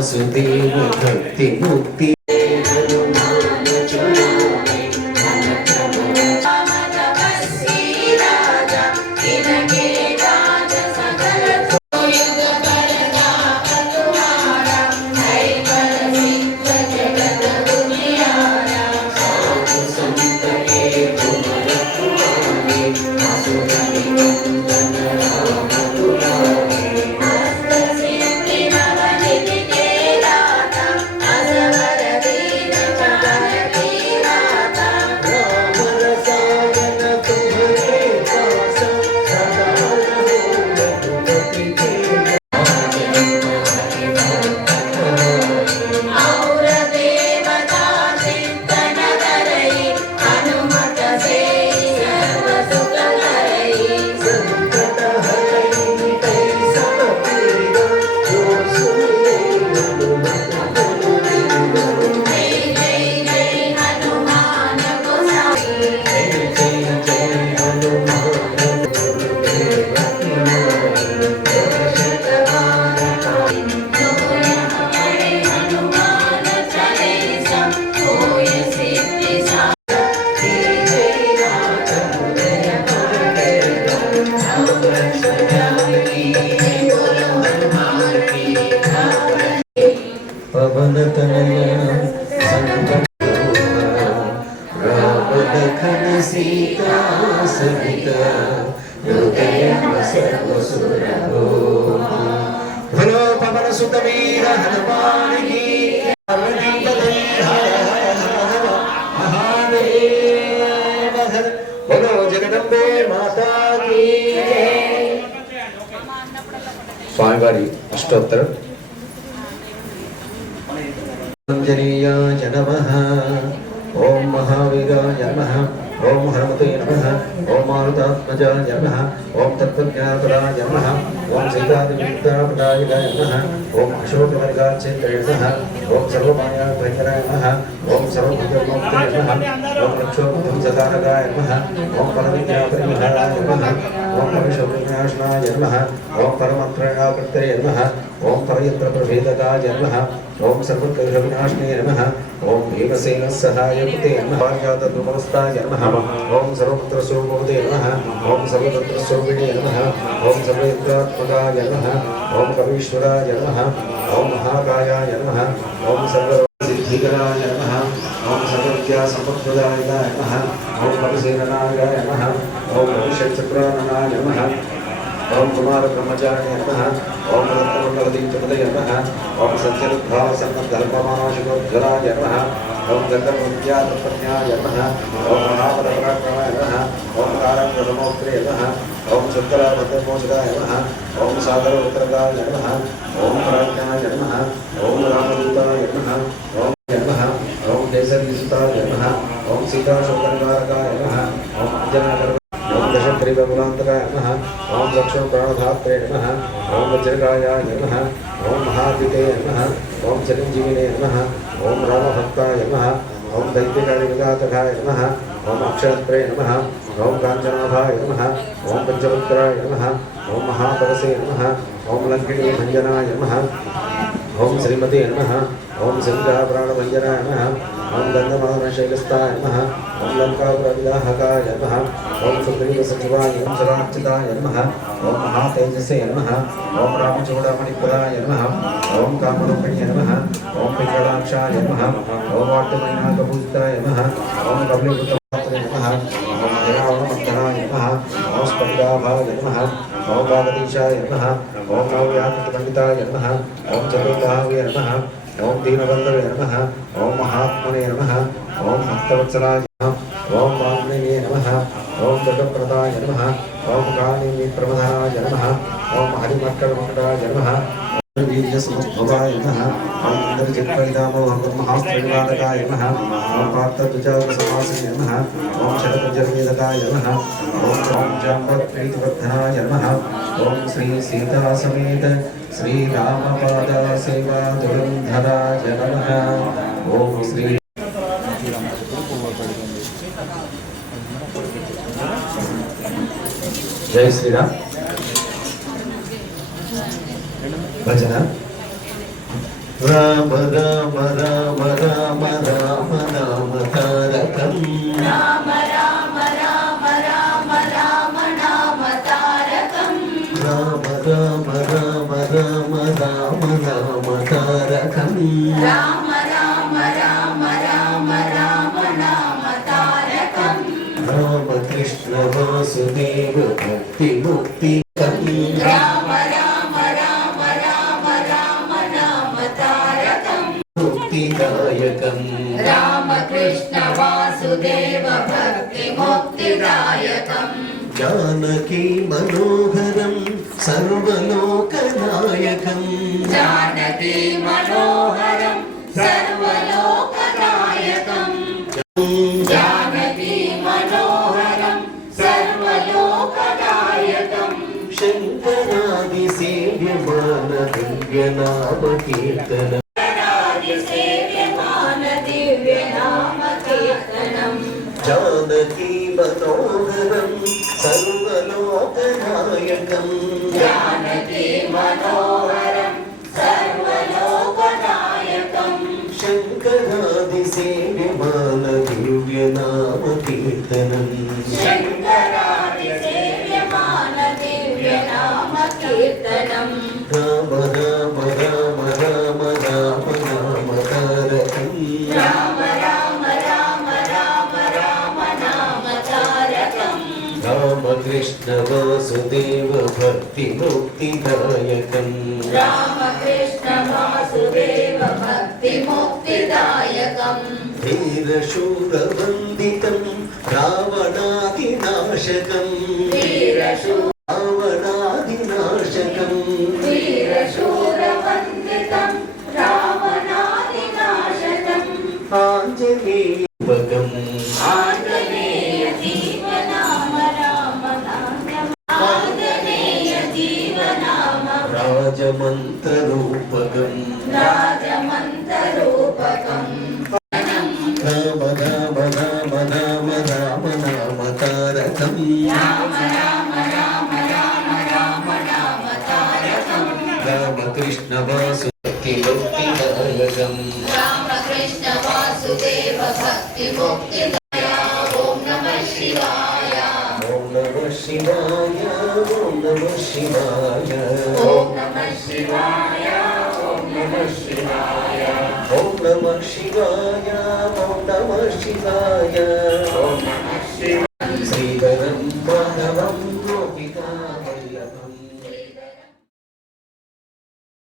वासुदेव भक्ति मुक्ति पवन तनया राम लखन सीता सहित हृदय बसुर भलो पवन सुत वीर हनुमान की महादेव बोलो जगदम्बे माता की स्वामीवारी अष्टोत्तर अंजनीयाय नमः ओम महावीराय नमः ओम हनुमते नमः ओम मारुतात्मजाय नमः ओम तत्त्वज्ञानपदाय नमः ओम सीतादिव्यपदाय नमः ओम अशोकवर्गाच्चित्रे नमः ओम सर्वमायाभयंकराय नमः ओम सर्वभूतमूर्ते नमः ओम लक्षोपधुसतारकाय नमः ओम परमविद्यापरिहाराय नमः ओम परमेश्वरविनाशनाय नमः ओम परमत्रयाकृते नमः ओम परयत्रप्रभेदकाय नमः ओम सर्वकलविनाशने नमः ओम भीमसेन सहायकृते नमः जातद्रुमस्ताय नमः ओम सर्वपुत्रस्वरूपवते नमः ओम सर्वतन्त्रस्वरूपिणे नमः ओम सर्वयन्त्रात्मकाय नमः ओम कवीश्वराय नमः ओम महाकायाय नमः ओम सर्वसिद्धिकराय नमः ओम सर्वविद्यासम्पत्प्रदायकाय नमः ओम परसेनाय नमः ओम अभिषेकचक्राननाय नमः ओम कुमार ब्रह्मचारिणे नमः ओम रत्नमण्डलदीपपदये नमः ओम सत्यरुद्धासन्नद्धर्ममाशुकोज्ज्वलाय नमः ओम गन्धर्वविद्यातत्त्वज्ञाय नमः ओम महाबलपराक्रमाय नमः ओम कारण्यप्रमोत्रे नमः ओम शुक्लाभद्रमोचकाय नमः ओम सागरोत्तरकाय नमः ओम प्राज्ञाय नमः ओम रामदूताय नमः ओम नमः ओम केसरीसुताय नमः ओम सीताशोकनिवारकाय नमः ओम अंजनाकर दशग्रीवकुलान्तकाय नमः ओम लक्ष्मणप्राणधात्रे नमः ओम वज्रकायाय नमः ओम महाद्विते नमः ओम चिरञ्जीविने नमः ओम रामभक्ताय नमः ओम दैत्यकारिविघातकाय नमः ओम अक्षरत्रे नमः ओम काञ्चनाभाय नमः ओम पञ्चवक्त्राय नमः ओम महातपसे नमः ओम लङ्किणी भञ्जनाय नमः ओम श्रीमते नमः ओम सिंहाप्राणभञ्जनाय नमः ओम गन्धमादनशैलस्ताय नमः ओम लङ्कापुरविदाहकाय नमः ओम सुग्रीवसचिवाय ओम शरार्चिताय नमः ओम महातेजसे नमः ओम रामचूडामणिपदाय नमः ओम कामरूपिणे नमः ओम पिङ्गलाक्षाय नमः ओम वाट्टमैनाकपूजिताय नमः ओम कबलीपुत्रपात्रे नमः ओम हिरावणमन्थनाय नमः ओम स्पन्दाभाय नमः ओम काकतीशाय नमः ओम नव्याकृतपण्डिताय नमः ओम चतुर्बाहवे नमः ओम दीनबन्धवे नमः ओम महात्मने नमः ओम भक्तवत्सलाय नमः ओम वाग्मिने नमः ओम जगप्रदाय नमः ओम कालिनीप्रमदाय नमः ओम हरिमक्कलमकटाय नमः ओम वीर्यसमुद्भवाय नमः ओम इंद्रजित्परिणामोहर्महास्त्रिनिवारकाय नमः ओम पार्थद्विजातसमासिने नमः ओम शरपञ्जरवेदकाय नमः ओम जाम्बप्रीतिवर्धनाय नमः ओम श्री सीता समेत श्री रामपाद सेवा धुरंधराय नमः ओम श्री जय श्री राम भजन రామ రామ రామ రామ రామ నామ తారకం రామ రామ రామ రామ రామ నామ తారకం రామ రామ రామ రామ రామ నామ తారకం రామ రామ రామ రామ రామ నామ తారకం రామకృష్ణ వాసుదేవ భక్తి ముక్తి రామ రామ రామ రామ రామ నామ తారకం ముక్తిదాయకం రామకృష్ణ వాసుదేవ భక్తి ముక్తిదాయకం జానకీ మనోహరం సర్వలోకనాయకం జానకీ మనోహరం సర్వలోకనాయకం జానకీ మనోహరం సర్వలోకనాయకం శంకరాది సేవ్యమాన దివ్య నామ కీర్తన సేవ్యమాన దివ్య నామ కీర్తనం జానకీ మనోహరం సర్వలోకనాయకం జానకీ మనోహరం సర్వలోకనాయకం శంకరాది సేవ్యమాన దివ్య నామ కీర్తనం శంకరాది సేవ్యమాన దివ్య నామ కీర్తనం రామ రామ రామ రామ రామ నామ తారకం రామ రామ రామ రామ రామ నామ తారకం రామకృష్ణ వాసుదేవ భక్తి ముక్తిదాయకం రామకృష్ణ వాసుదేవ భక్తి ముక్తిదాయకం ధీరశూరవందితం రావణాదినాశకం రావణాదినాశకం వీరశూరవందితం రావణాదినాశకం ఆంజనేయకం ఆంజనేయ జీవనామ రామ నామ ఆంజనేయ జీవనామ రాజమంత్రరూపకం రాజమంతరూపకం రామ రామ రామ రామ రామ నామ తారకం రామ రామ రామ రామ రామ నామ తారకం రామకృష్ణ వాసుకి ముక్తిదాయకం రామకృష్ణ వాసుదేవ భక్తి ముక్తిదాయ ఓం నమః శివాయ ఓం నమః శివాయ ఓం నమః శివాయ ఓం నమః శివాయ ఓం నమః శివాయ ఓం నమః శివాయ ఓం నమః శివాయ ఓం నమః శివాయ శ్రీధరం మాధవం గోపికా